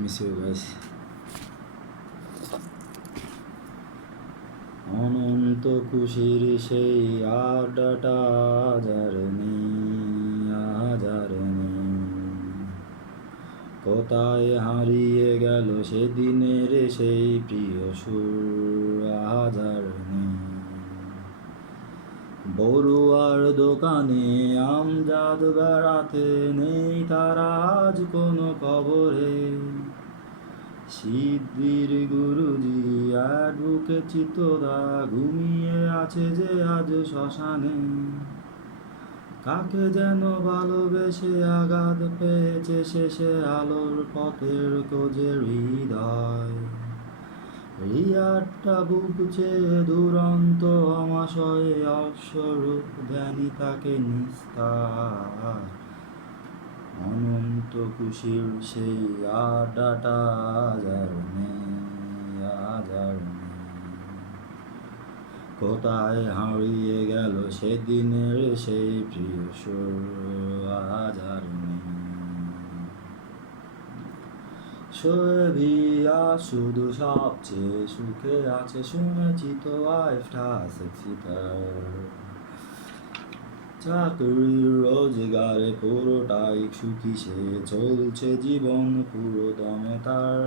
Miss you guys অনন্ত খুশির সেই আড্ডাটা আজার নেই নেই কোথায় হারিয়ে গেল সেদিনের সেই প্রিয় সুর, আজার নেই বড়ুয়ার দোকানে আমজাদ বেড়াতে নেই তারা আজ কোনো খবরে। সিদ্ধির গুরুজি বুকে চিত্তদা ঘুমিয়ে আছে যে আজ শ্মশানে। কাকে যেন ভালোবেসে আঘাত পেয়েছে শেষে আলোর পথের খোঁজে হৃদয়। রিয়ারটা বুকছে দুরন্ত আমাশয়ে অস্বরূপ ধ্যানী তাকে নিস্তার। কুশির সেই কোথায় হারিয়ে গেল সেদিনের সেই প্রিয় সুর আজারণে ছবিয়া শুধু সবচেয়ে সুখে আছে, শুনেছি তো আইফটা সেক্সি তার চাকরি রোজগারে পুরোটাই সুখী সে চলছে জীবন পুরো দমে তার।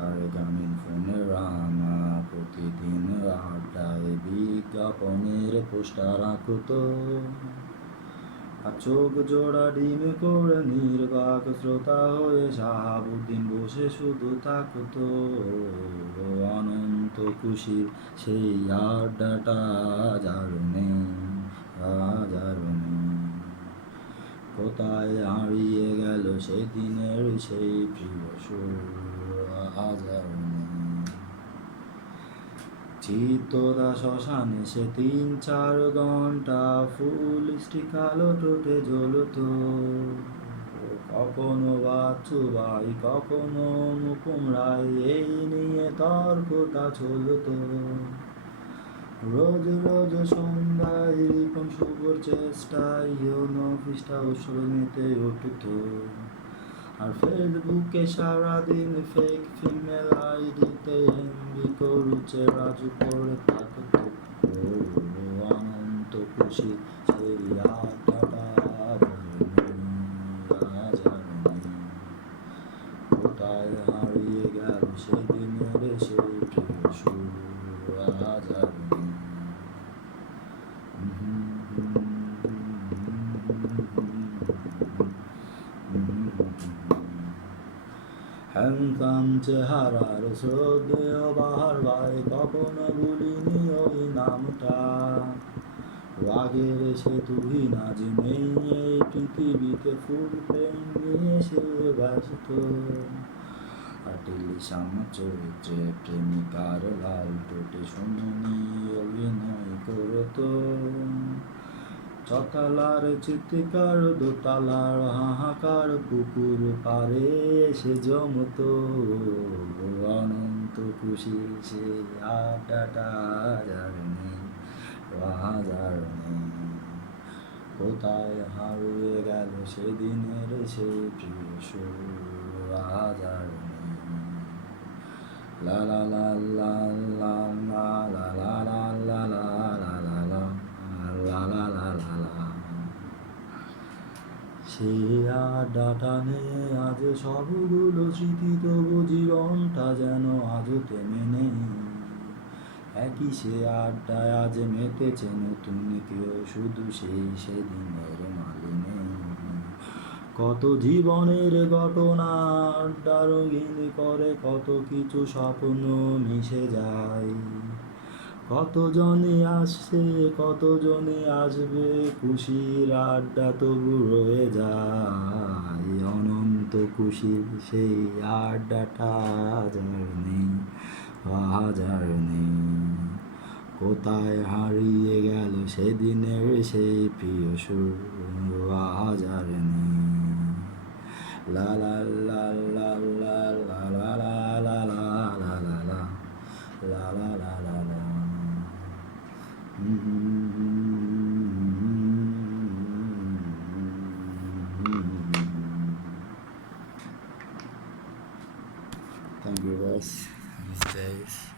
আর গ্রামীণ ফোনে রানা প্রতিদিন আড্ডায় বিজ্ঞাপনের পোস্টার আঁকতো আর চোখ জোড়া ডিম করে নির্বাক শ্রোতা হয়ে শাহাবুদ্দিন বসে শুধু থাকতো অনন্ত খুশির সেই আড্ডাটা যার নেই। আজার কোথায় হারিয়ে গেল সেদিনের সেই প্রিয় সুর হাজার নেই চিত্তদা শ্মশানে সে তিন চার ঘণ্টা ফুল আলো টোটে জ্বলতো। কখনো বাচ্চু ভাই, কখনো মুকুম রায়, এই নিয়ে তর্কটা চলতো। রোজ রোজ সন্ধ্যায় রিপন শুভর চেষ্টায় ইউনো অফিসটা নিতে উঠতো। আর ফেসবুকে সারাদিন ফেক ফিমেল আইডিতে এমবি করুচে রাজু করে থাকতো অনন্ত খুশি সেই কোথায় হারিয়ে গেল সেদিনের সেই প্রিয় সুর আজার হ্যাংকাম চেহারার শ্রদ্ধেয় বাহার ভাই কখনো ভুলিনি ওই নামটা রাগের সে তুই নাজ নেই এই পৃথিবীতে ফুল প্রেম নিয়ে সে ব্যস্ত আটিলি শ্যামা চরিত্রে প্রেমিকার লাল টোটে শুনুনি অভিনয় করতো ছতালার চিৎকার দোতালার হাহাকার পুকুর পারে এসে জমতো অনন্ত খুশি সে কোথায় হারিয়ে গেল সেদিনের সেই প্রিয় সুর হাজার নেই লা লা লা লা লা লা লা লা লা লা লা লা লা লা সে আড্ডাটা নিয়ে আজ সবগুলো স্মৃতি, তবু জীবনটা যেন আজও থেমে নেই। একই সে আড্ডায় আজ মেতেছে নতুন কেউ, শুধু সেই সেদিনের মালিনে। কত জীবনের ঘটনা, আড্ডা রঙিন করে কত কিছু স্বপ্ন মিশে যায়। কতজনে আসছে কতজনে আসবে? খুশির আড্ডা তবু রয়ে যায়। অনন্ত খুশির সেই আড্ডাটা হাজার নেই হাজার নেই। কোথায় হারিয়ে গেল সেদিনের সেই প্রিয় সুর? হাজার নেই। লা লা লা লা Thank you guys. These days.